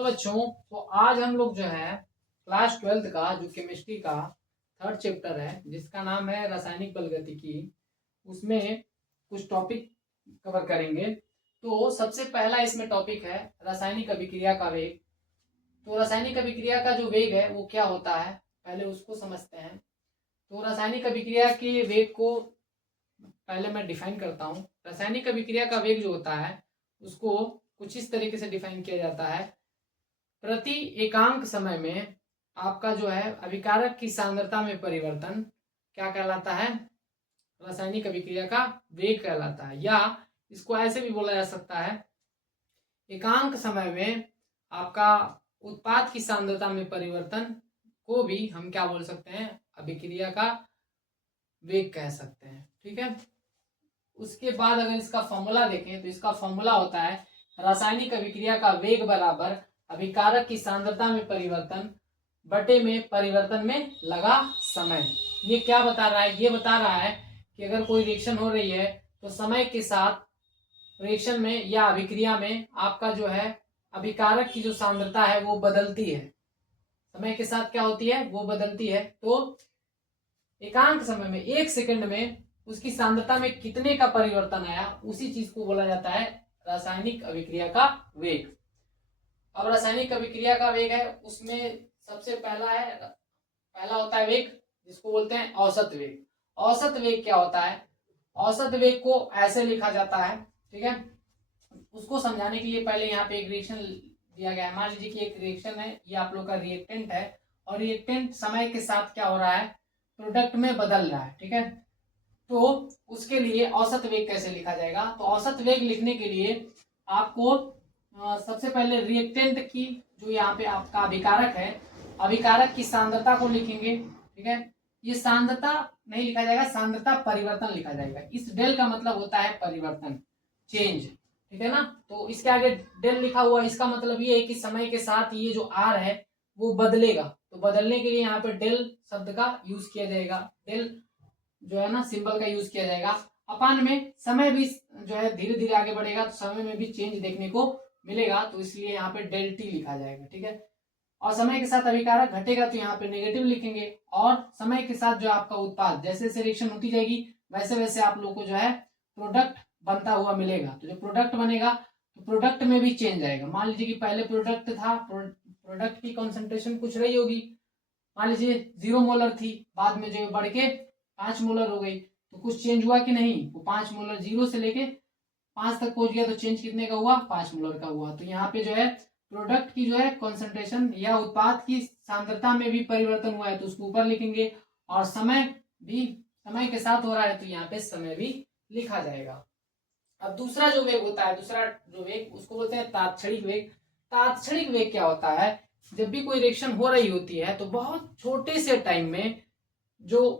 तो बच्चों, तो आज हम लोग जो है क्लास 12th का जो केमिस्ट्री का थर्ड चैप्टर है जिसका नाम है रासायनिक बलगतिकी, उसमें कुछ टॉपिक कवर करेंगे। तो सबसे पहला इसमें टॉपिक है रासायनिक अभिक्रिया का वेग। तो रासायनिक अभिक्रिया का जो वेग है वो क्या होता है, पहले उसको समझते हैं। तो रासायनिक अभिक्रिया के वेग को पहले मैं डिफाइन करता हूँ। रासायनिक अभिक्रिया का वेग जो होता है उसको कुछ इस तरीके से डिफाइन किया जाता है। प्रति एकांक समय में आपका जो है अभिकारक की सांद्रता में परिवर्तन क्या कहलाता है, रासायनिक अभिक्रिया का वेग कहलाता है। या इसको ऐसे भी बोला जा सकता है, एकांक समय में आपका उत्पाद की सांद्रता में परिवर्तन को भी हम क्या बोल सकते हैं, अभिक्रिया का वेग कह सकते हैं। ठीक है। उसके बाद अगर इसका फॉर्मूला देखें तो इसका फॉर्मूला होता है रासायनिक अभिक्रिया का वेग बराबर अभिकारक की सांद्रता में परिवर्तन बटे में परिवर्तन में लगा समय। ये क्या बता रहा है, ये बता रहा है कि अगर कोई रिएक्शन हो रही है तो समय के साथ रिएक्शन में या अभिक्रिया में आपका जो है अभिकारक की जो सांद्रता है वो बदलती है। समय के साथ क्या होती है, वो बदलती है। तो एकांक समय में 1 सेकंड में उसकी सांद्रता में कितने का परिवर्तन आया, उसी चीज को बोला जाता है रासायनिक अभिक्रिया का वेग। अब रासायनिक अभिक्रिया का वेग है, उसमें सबसे पहला होता है वेग जिसको बोलते हैं औसत वेग। औसत वेग क्या होता है, औसत वेग को ऐसे लिखा जाता है। ठीक है। उसको समझाने के लिए पहले यहाँ पे एक रिएक्शन दिया गया है। मान लीजिए कि एक रिएक्शन है, ये आप लोग का रिएक्टेंट है और रिएक्टेंट समय के साथ क्या हो रहा है, प्रोडक्ट में बदल रहा है। ठीक है। तो उसके लिए औसत वेग कैसे लिखा जाएगा, तो औसत वेग लिखने के लिए आपको सबसे पहले रिएक्टेंट की जो यहाँ पे आपका अभिकारक है, अभिकारक की सांद्रता को लिखेंगे। ठीक है। ये सांद्रता नहीं लिखा जाएगा, सांद्रता परिवर्तन लिखा जाएगा। इस डेल का मतलब होता है परिवर्तन, चेंज। ठीक है ना। तो इसके आगे डेल लिखा हुआ, इसका मतलब ये है कि समय के साथ ये जो आर है वो बदलेगा। तो बदलने के लिए यहाँ पे डेल शब्द का यूज किया जाएगा। डेल जो है ना सिंबल का यूज किया जाएगा। अपान में समय भी जो है धीरे धीरे आगे बढ़ेगा तो समय में भी चेंज देखने को मिलेगा, तो इसलिए यहाँ पे डेल टी लिखा जाएगा। ठीक है। और समय के साथ अभिकारक घटेगा तो यहाँ पे नेगेटिव लिखेंगे। और समय के साथ जो आपका उत्पाद जैसे जैसे रिएक्शन होती जाएगी वैसे वैसे आप लोग को जो है प्रोडक्ट बनता हुआ मिलेगा। तो जो प्रोडक्ट बनेगा तो प्रोडक्ट में भी चेंज आएगा। मान लीजिए कि पहले प्रोडक्ट था, प्रोडक्ट की कॉन्सेंट्रेशन कुछ रही होगी, मान लीजिए 0 मोलर थी, बाद में जो बढ़ के 5 मोलर हो गई। तो कुछ चेंज हुआ कि नहीं, वो 5 मोलर 0 से लेके 5 तक पहुंच गया, तो चेंज कितने का हुआ, 5 मोलर का हुआ। तो यहाँ पे जो है प्रोडक्ट की जो है कॉन्सेंट्रेशन या उत्पाद की सांद्रता में भी परिवर्तन हुआ है तो उसको ऊपर लिखेंगे। और समय भी समय के साथ हो रहा है तो यहाँ पे समय भी लिखा जाएगा। अब दूसरा जो वेग होता है, दूसरा जो वेग उसको बोलते हैं तात्क्षणिक वेग। तात्क्षणिक वेग क्या होता है, जब भी कोई रिएक्शन हो रही होती है तो बहुत छोटे से टाइम में जो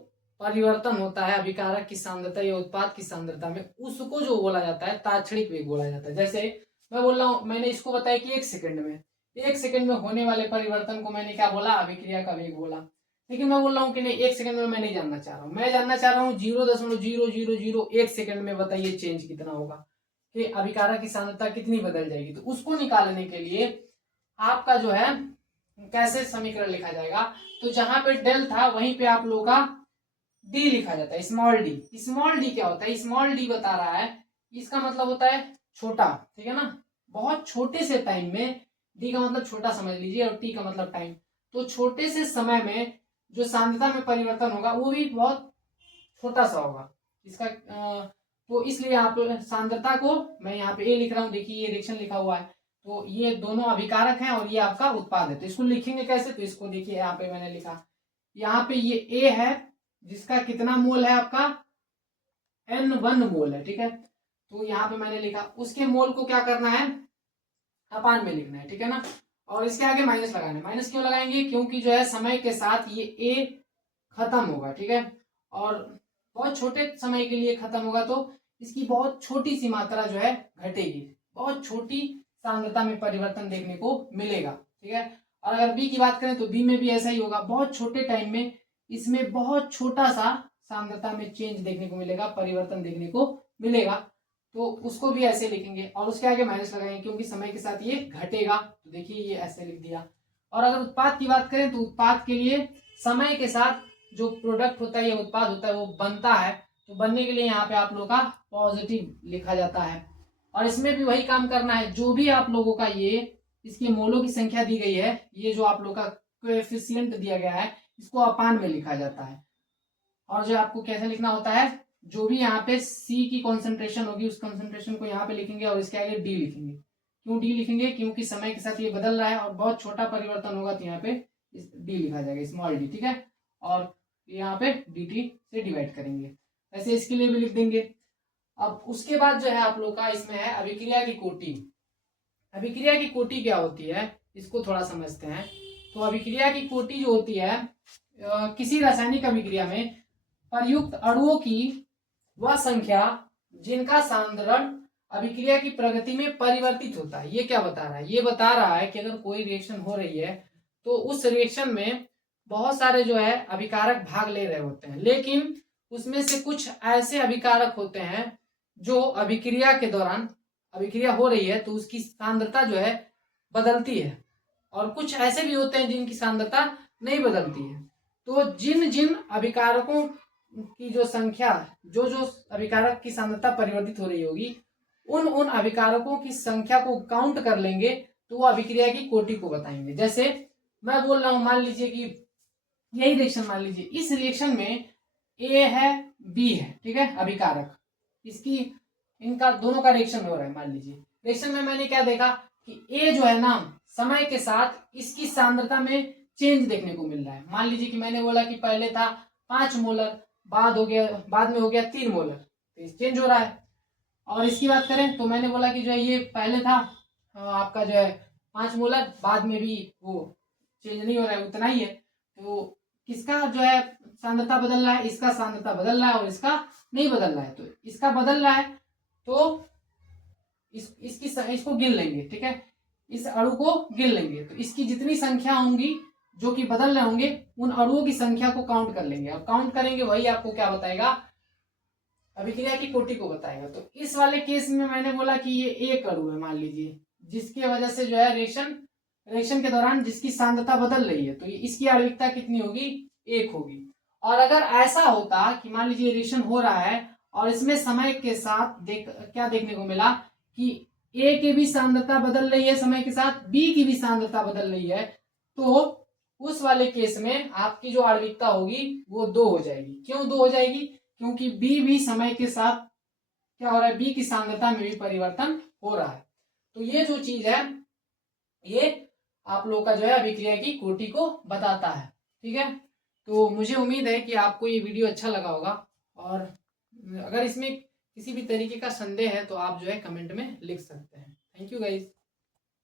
परिवर्तन होता है अभिकारक की सांद्रता या उत्पाद की सांद्रता में, उसको जो बोला जाता है तात्क्षणिक वेग बोला जाता है। जैसे मैं बोल रहा हूँ, मैंने इसको बताया कि 1 सेकंड में होने वाले परिवर्तन को मैंने क्या बोला, अभिक्रिया का वेग बोला। लेकिन मैं बोल रहा हूँ कि नहीं, 1 सेकंड में मैं नहीं जानना चाह रहा हूँ, मैं जानना चाह रहा हूँ 0.0001 सेकंड में बताइए चेंज कितना होगा, कि अभिकारक की सांद्रता कितनी बदल जाएगी। तो उसको निकालने के लिए आपका जो है कैसे समीकरण लिखा जाएगा, तो जहां पे डेल था वहीं पे आप लोगों का डी लिखा जाता है, स्मॉल डी। स्मॉल डी क्या होता है, स्मॉल डी बता रहा है, इसका मतलब होता है छोटा। ठीक है ना। बहुत छोटे से टाइम में, डी का मतलब छोटा समझ लीजिए और टी का मतलब टाइम। तो छोटे से समय में जो सांद्रता में परिवर्तन होगा वो भी बहुत छोटा सा होगा इसका। तो इसलिए आप सांद्रता को मैं यहाँ पे ए लिख रहा हूँ, देखिए ये रिएक्शन लिखा हुआ है, तो ये दोनों अभिकारक हैं और ये आपका उत्पाद है। तो इसको लिखेंगे कैसे, तो इसको देखिए यहाँ पे मैंने लिखा, यहाँ पे ये ए है जिसका कितना मोल है आपका, N1 मोल है। ठीक है। तो यहाँ पे मैंने लिखा, उसके मोल को क्या करना है, अपान में लिखना है। ठीक है ना। और इसके आगे माइनस लगाना है। माइनस क्यों लगाएंगे, क्योंकि जो है समय के साथ ये ए खत्म होगा। ठीक है। और बहुत छोटे समय के लिए खत्म होगा तो इसकी बहुत छोटी सी मात्रा जो है घटेगी, बहुत छोटी सांद्रता में परिवर्तन देखने को मिलेगा। ठीक है। और अगर बी की बात करें तो बी में भी ऐसा ही होगा, बहुत छोटे टाइम में इसमें बहुत छोटा सा सांद्रता में चेंज देखने को मिलेगा, परिवर्तन देखने को मिलेगा। तो उसको भी ऐसे लिखेंगे और उसके आगे माइनस लगाएंगे क्योंकि समय के साथ ये घटेगा। तो देखिए ये ऐसे लिख दिया। और अगर उत्पाद की बात करें तो उत्पाद के लिए समय के साथ जो प्रोडक्ट होता है या उत्पाद होता है वो बनता है, तो बनने के लिए यहाँ पे आप लोगों का पॉजिटिव लिखा जाता है। और इसमें भी वही काम करना है, जो भी आप लोगों का ये इसकी मोलों की संख्या दी गई है, ये जो आप लोग का कोएफिशिएंट दिया गया है, इसको अपान में लिखा जाता है। और जो आपको कैसे लिखना होता है, जो भी यहाँ पे सी की कॉन्सेंट्रेशन होगी उस कॉन्सेंट्रेशन को यहाँ पे लिखेंगे और इसके आगे डी लिखेंगे। क्यों डी लिखेंगे? क्योंकि समय के साथ ये बदल रहा है और बहुत छोटा परिवर्तन होगा तो यहाँ पे डी लिखा जाएगा, स्मॉल डी, ठीक है। और यहाँ पे डी टी से डिवाइड करेंगे, ऐसे इसके लिए भी लिख देंगे। अब उसके बाद जो है आप लोग का इसमें है अभिक्रिया की कोटि। अभिक्रिया की कोटि क्या होती है इसको थोड़ा समझते हैं। तो अभिक्रिया की कोटि जो होती है किसी रासायनिक अभिक्रिया में प्रयुक्त अणुओं की वह संख्या जिनका सांद्रण अभिक्रिया की प्रगति में परिवर्तित होता है। ये क्या बता रहा है? ये बता रहा है कि अगर कोई रिएक्शन हो रही है तो उस रिएक्शन में बहुत सारे जो है अभिकारक भाग ले रहे होते हैं, लेकिन उसमें से कुछ ऐसे अभिकारक होते हैं जो अभिक्रिया के दौरान, अभिक्रिया हो रही है तो उसकी सांद्रता जो है बदलती है, और कुछ ऐसे भी होते हैं जिनकी सांद्रता नहीं बदलती है। तो जिन जिन अभिकारकों की जो संख्या, जो जो अभिकारक की सांद्रता परिवर्तित हो रही होगी, उन उन अभिकारकों की संख्या को काउंट कर लेंगे तो वो अभिक्रिया की कोटि को बताएंगे। जैसे मैं बोल रहा हूं, मान लीजिए कि यही रिएक्शन, मान लीजिए इस रिएक्शन में ए है बी है, ठीक है, अभिकारक, इसकी इनका दोनों का रिएक्शन हो रहा है। मान लीजिए रिएक्शन में मैंने क्या देखा कि ए जो है ना, समय के साथ इसकी सांद्रता में चेंज देखने को मिल रहा है। मान लीजिए कि मैंने बोला कि पहले था 5 मोलर, बाद में हो गया 3 मोलर, तो चेंज हो रहा है। और इसकी बात करें तो मैंने बोला कि जो है ये पहले था आपका जो है 5 मोलर, बाद में भी वो चेंज नहीं हो रहा है, उतना ही है। तो किसका जो है सांद्रता बदल रहा है? इसका सांद्रता बदल रहा है और इसका नहीं बदल रहा है। तो इसका बदल रहा है तो इसको गिन लेंगे, ठीक है, इस अणु को गिन लेंगे। तो इसकी जितनी संख्या होंगी जो कि बदल रहे होंगे, उन अणुओं की संख्या को काउंट कर लेंगे, और काउंट करेंगे वही आपको क्या बताएगा? अभिक्रिया की कोटि को बताएगा। तो इस वाले केस में मैंने बोला कि ये एक अणु है, मान लीजिए, जिसकी वजह से जो है रिएक्शन के दौरान जिसकी सांद्रता बदल रही है, तो इसकी आणविकता कितनी होगी? 1 होगी। और अगर ऐसा होता कि मान लीजिए रिएक्शन हो रहा है और इसमें समय के साथ क्या देखने को मिला कि ए की भी सांद्रता बदल रही है समय के साथ, बी की भी सांद्रता बदल रही है, तो उस वाले केस में आपकी जो आणविकता होगी वो 2 हो जाएगी। क्यों 2 हो जाएगी? क्योंकि बी भी समय के साथ क्या हो रहा है, बी की सांद्रता में भी परिवर्तन हो रहा है। तो ये जो चीज है ये आप लोग का जो है अभिक्रिया की कोटि को बताता है, ठीक है। तो मुझे उम्मीद है कि आपको ये वीडियो अच्छा लगा होगा, और अगर इसमें किसी भी तरीके का संदेह है तो आप जो है कमेंट में लिख सकते हैं। Thank you guys.